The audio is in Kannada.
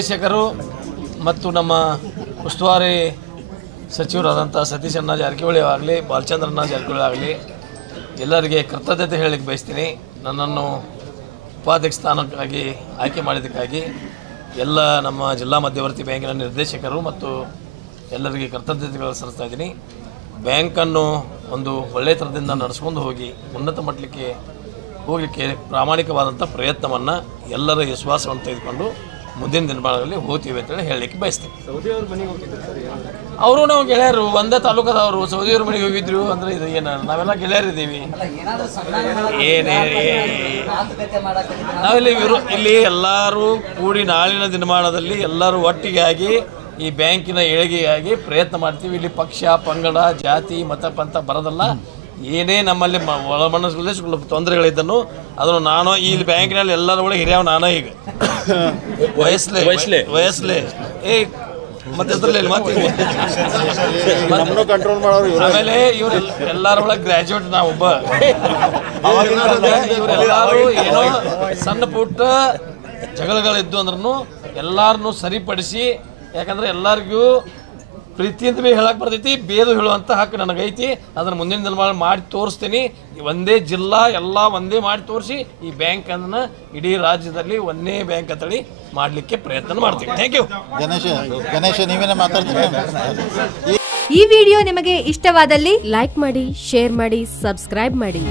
ನಿರ್ದೇಶಕರು ಮತ್ತು ನಮ್ಮ ಉಸ್ತುವಾರಿ ಸಚಿವರಾದಂಥ ಸತೀಶ್ ಅಣ್ಣ ಜಾರಕಿಹೊಳಿ ಆಗಲಿ ಬಾಲಚಂದ್ರಣ್ಣ ಜಾರಕಿಹೊಳಿ ಆಗಲಿ ಎಲ್ಲರಿಗೆ ಕೃತಜ್ಞತೆ ಹೇಳಲಿಕ್ಕೆ ಬಯಸ್ತೀನಿ. ನನ್ನನ್ನು ಉಪಾಧ್ಯಕ್ಷ ಸ್ಥಾನಕ್ಕಾಗಿ ಆಯ್ಕೆ ಮಾಡಿದ್ದಕ್ಕಾಗಿ ಎಲ್ಲ ನಮ್ಮ ಜಿಲ್ಲಾ ಮಧ್ಯವರ್ತಿ ಬ್ಯಾಂಕಿನ ನಿರ್ದೇಶಕರು ಮತ್ತು ಎಲ್ಲರಿಗೆ ಕೃತಜ್ಞತೆಗಳು ಸಲ್ಲಿಸ್ತಾ ಇದ್ದೀನಿ. ಬ್ಯಾಂಕನ್ನು ಒಂದು ಒಳ್ಳೆಯ ಥರದಿಂದ ನಡೆಸ್ಕೊಂಡು ಹೋಗಿ ಉನ್ನತ ಮಟ್ಟಕ್ಕೆ ಹೋಗಲಿಕ್ಕೆ ಪ್ರಾಮಾಣಿಕವಾದಂಥ ಪ್ರಯತ್ನವನ್ನು ಎಲ್ಲರ ವಿಶ್ವಾಸವನ್ನು ತೆಗೆದುಕೊಂಡು ಮುಂದಿನ ದಿನಗಳಲ್ಲಿ ಹೋಗ್ತೀವಿ ಅಂತೇಳಿ ಹೇಳಲಿಕ್ಕೆ ಬಯಸ್ತೀನಿ. ಅವರು ನಾವು ಗೆಳೆಯರು, ಒಂದೇ ತಾಲೂಕದವರು, ಸೌದಿಯವ್ರ ಮನೆಗೆ ಹೋಗಿದ್ರು ಅಂದರೆ ಇದು ಏನು ನಾವೆಲ್ಲ ಗೆಳೆಯರಿದ್ದೀವಿ. ನಾವಿಲ್ಲಿ ಇಲ್ಲಿ ಎಲ್ಲರೂ ಕೂಡಿ ನಾಳಿನ ದಿನಮಾನದಲ್ಲಿ ಎಲ್ಲರೂ ಒಟ್ಟಿಗೆ ಆಗಿ ಈ ಬ್ಯಾಂಕಿನ ಏಳಿಗೆಯಾಗಿ ಪ್ರಯತ್ನ ಮಾಡ್ತೀವಿ. ಇಲ್ಲಿ ಪಕ್ಷ ಪಂಗಡ ಜಾತಿ ಮತ ಪಂಥ ಬರೋದಲ್ಲ. ಏನೇ ನಮ್ಮಲ್ಲಿ ಒಳಮನಸ್ಸಲ್ಲಿ ಸ್ವಲ್ಪ ತೊಂದರೆಗಳಿದ್ದನು ಅದನ್ನು ನಾನು ಈ ಬ್ಯಾಂಕಿನಲ್ಲಿ ಎಲ್ಲರ ಒಳಗೆ ಹಿರಿಯವ ನಾನು ಈಗ ವಯಸ್ಸಲೆ ಮತ್ತೆ ಆಮೇಲೆ ಇವ್ರು ಎಲ್ಲರ ಒಳಗೆ ಗ್ರಾಜ್ಯುಯೇಟ್ ನಾವೊಬ್ಬ ಇವರೆಲ್ಲರೂ ಏನೋ ಸಣ್ಣ ಪುಟ್ಟ ಜಗಳಗಳಿದ್ದು ಅಂದ್ರೂ ಎಲ್ಲರನ್ನೂ ಸರಿಪಡಿಸಿ, ಯಾಕಂದ್ರೆ ಎಲ್ಲರಿಗೂ ಪ್ರೀತಿಯಿಂದ ಭೀ ಹೇಳಕ್ಕೆ ಬರ್ತೈತಿ, ಬೇದು ಹೇಳುವಂಥ ಹಕ್ಕು ನನಗೈತಿ. ಅದನ್ನು ಮುಂದಿನ ದಿನ ಮಾಡಿ ತೋರಿಸ್ತೀನಿ. ಒಂದೇ ಜಿಲ್ಲಾ ಎಲ್ಲ ಒಂದೇ ಮಾಡಿ ತೋರಿಸಿ ಈ ಬ್ಯಾಂಕನ್ನು ಇಡೀ ರಾಜ್ಯದಲ್ಲಿ ಒಂದೇ ಬ್ಯಾಂಕ್ ಅಂತೇಳಿ ಮಾಡಲಿಕ್ಕೆ ಪ್ರಯತ್ನ ಮಾಡ್ತೀವಿ. Thank you. ಗಣೇಶ ನೀವೇನೇ ಮಾತಾಡ್ತೀವಿ. ಈ ವಿಡಿಯೋ ನಿಮಗೆ ಇಷ್ಟವಾದಲ್ಲಿ ಲೈಕ್ ಮಾಡಿ, ಶೇರ್ ಮಾಡಿ, ಸಬ್ಸ್ಕ್ರೈಬ್ ಮಾಡಿ.